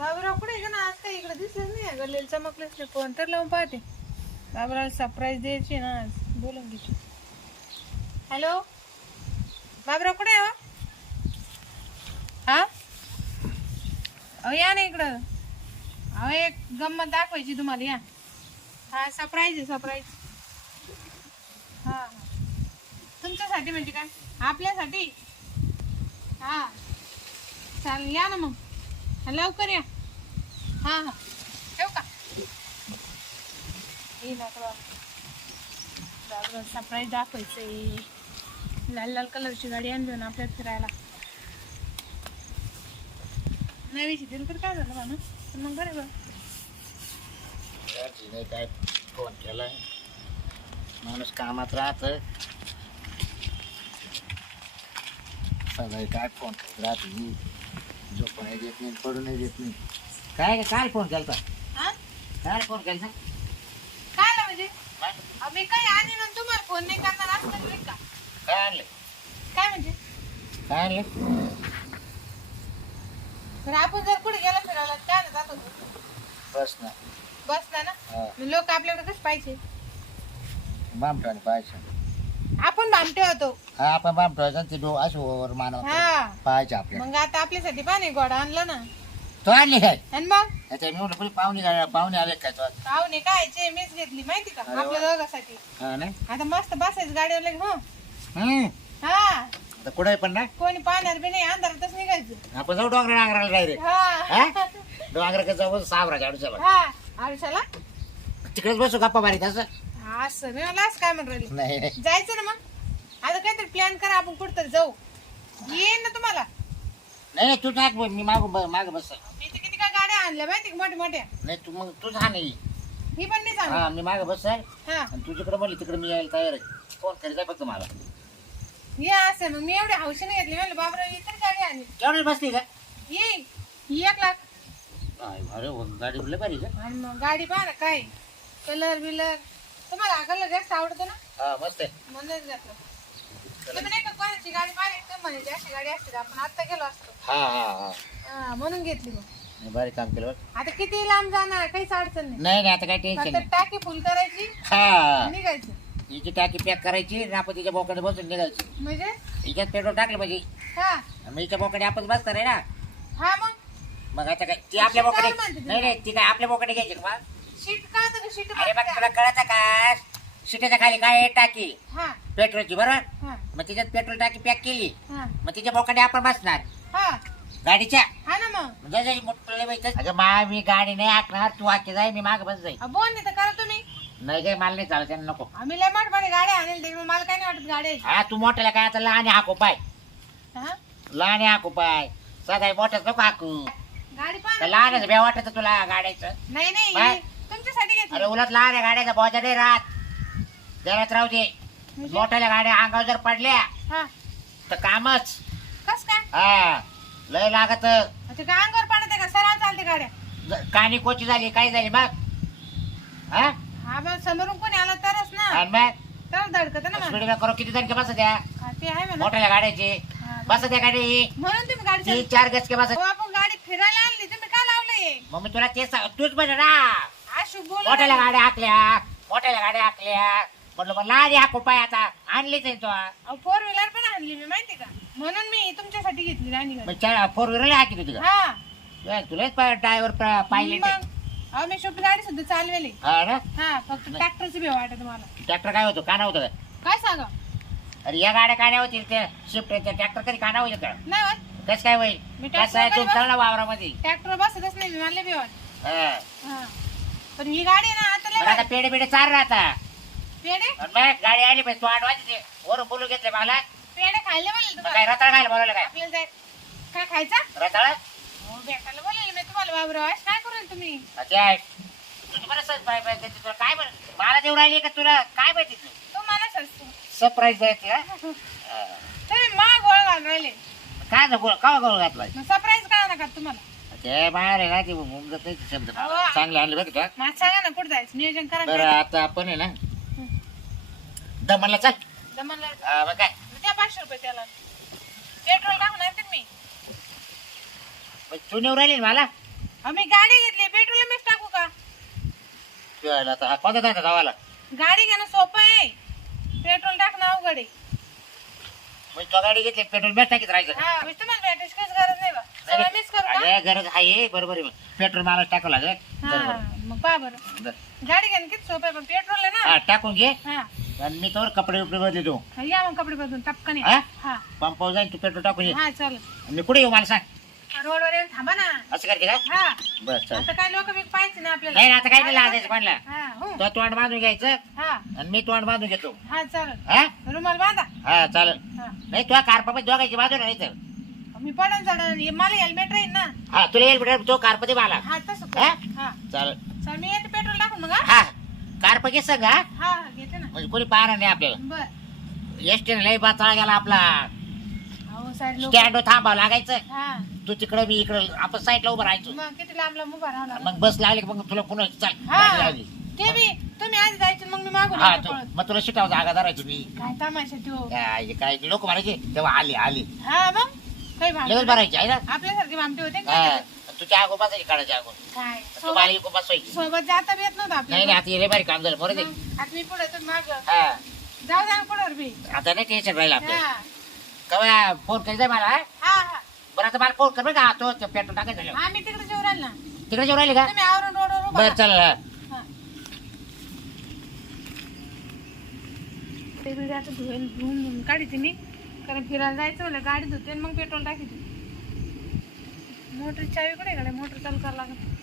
बाबूराव कुठे आहे? का ना आज काही इकडे दिसलेच नाही गल्लीला चमकलेच नाही. फोन तर लावून पाहते. बाबूराव सरप्राईज द्यायची ना आज. बोलून घेते. हॅलो बाबूराव कुठे आहे हो? हा? अहो या ना इकडं. अहो एक गंमत दाखवायची तुम्हाला या. हा सरप्राईज आहे सरप्राईज हा हा. तुमच्यासाठी म्हणजे काय? आपल्यासाठी? हा. चालेल या ना मग. लवकर या. हा हा. ठेवू का? येईल आता सरप्राईज दाखवायचंय. लाल लाल कलरची गाडी आणली ना आपल्याला फिरायला. नवी शिकेल तर काय झालं म्हणून? पण मग बरं बरं काय फोन केलाय? माणूस कामात राहत. सगळे काय फोन करत राहते? झोपाय देत नाही पडू नाही देत नाही. काय काय फोन केलता? हा? काय फोन केलता? काय म्हणजे? आम्ही काही आणि ना तुम्हाला फोन नाही करणार असं का? काय आणले? काय म्हणजे? काय आणले? तर आपण जर कुठे गेला फिरायला काय ना जातो बस ना बसला ना? हा. लोक आपल्याकडे कसं पाहिजे? बामठवाने पाहायचं. आपण भामटे होतो. हा आपण बामठवायचं ते डो असे मानव हा. पाहायचे मग आता आपल्यासाठी पाणी गोडा आणलं ना. तो आणले काय? आणि मग? त्याच्या मी पुढे पाहुणे पाहुणे आले काय तो पाहुणे काय? चे मीच घेतली माहिती का? अरे वा. आपल्या दोघांसाठी. हा नाही? आता मस्त बसायचं गाडीवर लगे हो. हम्म. हा. आता कुठे पण ना? कोणी पाहणार बी नाही अंधारातच निघायचं. आपण जाऊ डोंगरा डांगराला डायरेक्ट हा. डोंगरा जाऊ सावरा झाडूच्या हा आयुष्याला तिकडेच बसू गप्पा मारी तसं असं. मी मला असं काय म्हणून राहिली? नाही नाही. जायचं ना मग? आता काहीतरी प्लॅन करा आपण कुठतरी जाऊ. येईन ना तुम्हाला. नाही नाही, तू टाक मी माग माग बस मी तर किती काय गाड्या आणल्या माहिती मोठ्या मोठ्या. नाही तू मग तूच हा. नाही ही पण नाही सांग हा मी माग बस आणि हा तू जिकडे म्हणली तिकडे मी यायला तयार आहे. फोन करायचा फक्त मला. ये असं मग. मी एवढी हौशीने घेतली. म्हणलं बाबरा इतर गाडी आणली. केवढी बसली का? ये. ही एक लाख. अरे गाडी उडली बरी का? आणि मग गाडी पहा ना काय कलर बिलर. तुम्हाला कलर जास्त आवडतो ना? हा मस्त आहे. म्हणूनच घेतलं तुम्ही नाही का कोणाची गाडी पाहिली? तर म्हणे अशी गाडी असते आपण आता गेलो असतो. हा हा हा. हा, म्हणून घेतली मग. नाही, भारी काम केलं बरं. आता किती लांब जाणार? काहीच अडचण नाही. नाही नाही आता काही टेन्शन फक्त नाही. टाकी फुल करायची हा. निघायचं. हिची टाकी पॅक करायची आणि आपण तिच्या बोकडे बसून निघायची. म्हणजे? हिच्यात पेट्रोल टाकलं म्हणजे हा. मग हिच्या बोकडे आपण बसणार आहे ना. हा मग. मग आता काय ती आपल्या बोकडे काय म्हणते नाही नाही ती काय आपल्या बोकडे घ्यायची का मग? शीट का तर शीट अरे बघ तुला कळत का? शिट्याच्या खाली काय आहे टाकी? हा. पेट्रोलची बरोबर? हा. मग तिच्यात पेट्रोल टाकी पॅक केली. हा. मग तिच्या बोकडे आपण बसणार. हा. गाडीच्या? हा ना मग. म्हणजे जशी मोठं बाई अगं मा मी गाडी नाही हाकणार तू हाके जाय मी माग बस जाई अ, बोल नाही तर करा तुम्ही. नाही काय मला नाही चालत त्यांना नको. आम्ही लय मोठ मोठे गाड्या आणेल ते मला काय नाही वाटत गाड्या हा तू मोठ्याला काय आता लहान हाकू पाय. हा? लहान हाकू पाय. सदा मोठ्याच नको हाकू. गाडी पहा तर ना. लहानच भ्या वाटत तुला गाड्याचं. नाही नाही बाय. तुमच्यासाठी अरे घेतली उलट लहान आहे गाड्याचा बोजा नाही राहत. जरात राहू दे. म्हणजे? मोठ्याल्या गाड्या अंगावर जर पडल्या हा. तर कामच. कस काय? हा. लय लागत. ते काय अंगावर पडत का? सरळ चालते गाड्या. ज- कानी कोची झाली काय झाली मग? हा? हा मग समोरून कोणी आलं तरच ना. आणि मग? तर धडकत ना मग. स्पीड करू किती जण बस द्या? हा, ते आहे म्हणा. गाड्याची. हा, बस. द्या गाडी. म्हणून तुम्ही गाडी तीन. चार गचके बस. अहो, आपण गाडी फिरायला आणली. तुम्ही काय लावलंय? मग मी तुला तेच सांग- तूच म्हणे ना. आशू बोल मोठ्याला गाड्या हाकल्या मोठ्याला गाड्या हाकल्या. म्हटलं मग लहान हाकू पाय आता आणलीच आहे तो फोर व्हीलर पण आणली मी माहिती का? म्हणून मी तुमच्यासाठी घेतली राणी गाडी फोर व्हीलर हाकी तुझी हा. तुलाच ड्रायव्हर पाहिले ते. मग अहो मी शुभ गाडी सुद्धा चालवेली. हा ना? हा फक्त ट्रॅक्टरची भेव वाटत मला. ट्रॅक्टर काय होतो? काना होतं काय? सांगा? अरे या गाड्या कान्या होतील त्या. शिफ्ट ट्रॅक्टर कधी काना होईल का? नाही होत. कसं काय होईल? मी कसं आहे? तू ना वावरामध्ये. ट्रॅक्टर बसतच नाही मी मला भेव वाटत. हा. हा. पण ही गाडी ना आता लय मग आता भारी. पेढे पेढे चार राहता. पेढे? आणि मग गाडी आली पाहिजे तू आठ वाजते वरून बोलू घेतले मला. पेढे खायला बोलेल मग तुम्हाला? काय रताळ खायला बोलवलं काय? आपल्याला जाय काय खायचा? रताळ? हो भेटायला बोलेल मी तुम्हाला बाबराव. आज काय करेल तुम्ही? ते आहे. तुझी बरं सहज तुला काय बरं? मला देऊ राहिली का तुला? काय माहिती तू? तो मला सस्तो सरप्राईज ते, हा? हा. तुम्ही मा गोळ घालून राहिले. काय गोळ का गोळ घातलाय? सरप्राईज करा नका तुम्हाला? ते बाहेर आहे ना ते उमजत नाही ते शब्द. अहो. चांगले आणले बरं का? मला सांगा ना कुठं जायचं? नियोजन करा बरं आता आपण आहे ना दमनला चल. दमनला हा, काय? द्या पाचशे रुपये त्याला. पेट्रोल टाकून आणते मी. मग तू नेऊ राहिली ना मला? अहो, मी गाडी घेतली. पेट्रोल मीच टाकू का? आता हा कोणता धंदा जावाला गाडी घेणं सोपं आहे. पेट्रोल टाकणं अवघड आहे. म्हणजे तो गाडी घेतली पेट्रोल बॅग टाकीत राहायचं. हा म्हणजे तुम्हाला काहीच गरज नाही बा. मीच करू का? गरज आहे. बरोबर आहे. पेट्रोल मला टाकावं लागेल. हा बरोबर. मग पहा बरं. बर. गाडी घेणं किती सोपं आहे पण पेट्रोल आहे हा ना टाकून घे. हा. आणि मी तर कपडे उपडे बदली देऊ. हा, या मग कपडे बदलून टपकन या. हा? हा. पंपावर जाईन तू पेट्रोल टाकून ये. हा चालेल. मी कुठे येऊ मला सांग. रोडवर येऊन थांबा ना. असं करते का? हा. बस चालेल. आता काय लोक पाहिजे ना आपल्याला? नाही ना, आता काय नाही लाजायचं म्हणलं हा हो. तो तोंड बांधून घ्यायचं. हा. आणि मी तोंड बांधून घेतो. हा चालेल. हा? रुमाल बांधा. हा चालेल. हा. नाही तुला कारपा दोघायची बाजू नाही तर. मी पडन चढन हे मला हेल्मेट राहील ना. हा तुला येईल बेटा तो कारपती मला हा तसं कर. हा? हा. चालेल. चल मी येते पेट्रोल टाकून मग हा? हा. कारप घे सग हा हा हा, घेते ना. म्हणजे कोणी पाहणार नाही आपल्याला. बर. एसटीने लई बातळा गेला आपला. लोक स्टँड थांबावं लागायचं. हा. तू तिकडे मी इकडे आपण साईडला उभं राहायचो. मग किती लांब लांब उभा राहणार मग बस लागली की मग तुला पुन्हा चाल हा. गाडी लागली. ते बी तुम्ही आधी जायचे मग मी मागून हा येते तू पळत. मग तुला शिटाव जागा धरायची मी. काय तमाशा तो काय काय लोक म्हणायचे तेव्हा आली आली. हा मग? काही लगेच भरायची आहे ना? आपल्यासारखे भामटे होते का हा. तुझ्या आगो बसायची काढायची आगो काय तू मला सोबत सोबत जाता बी येत नव्हतं नाही नाही आपल्याला आता हे भारी काम झालं बरं ते मग आता मी पुढे तर माग. हा. जाऊ द्या पुढे बी. आता नाही टेन्शन राहिलं आपल्याला हा. कवा फोन करायचा मला हा? हा हा. बरं आता मला फोन कर बरं का तो पेट्रोल टाकायचं झालं हा मी तिकडे जेव राहील ना. तिकडे जेवण राहिली का? तुम्ही आवरून रोडवर उभा बरं राहा. चल हा. हा. ते बिडी आता धुवून धुवून धुवून काढते मी. कारण फिरायला जायचं म्हणलं गाडी धुते आणि मग पेट्रोल टाकायची मोटर चावी कुठे गाडी मोटर चालू करावं लागत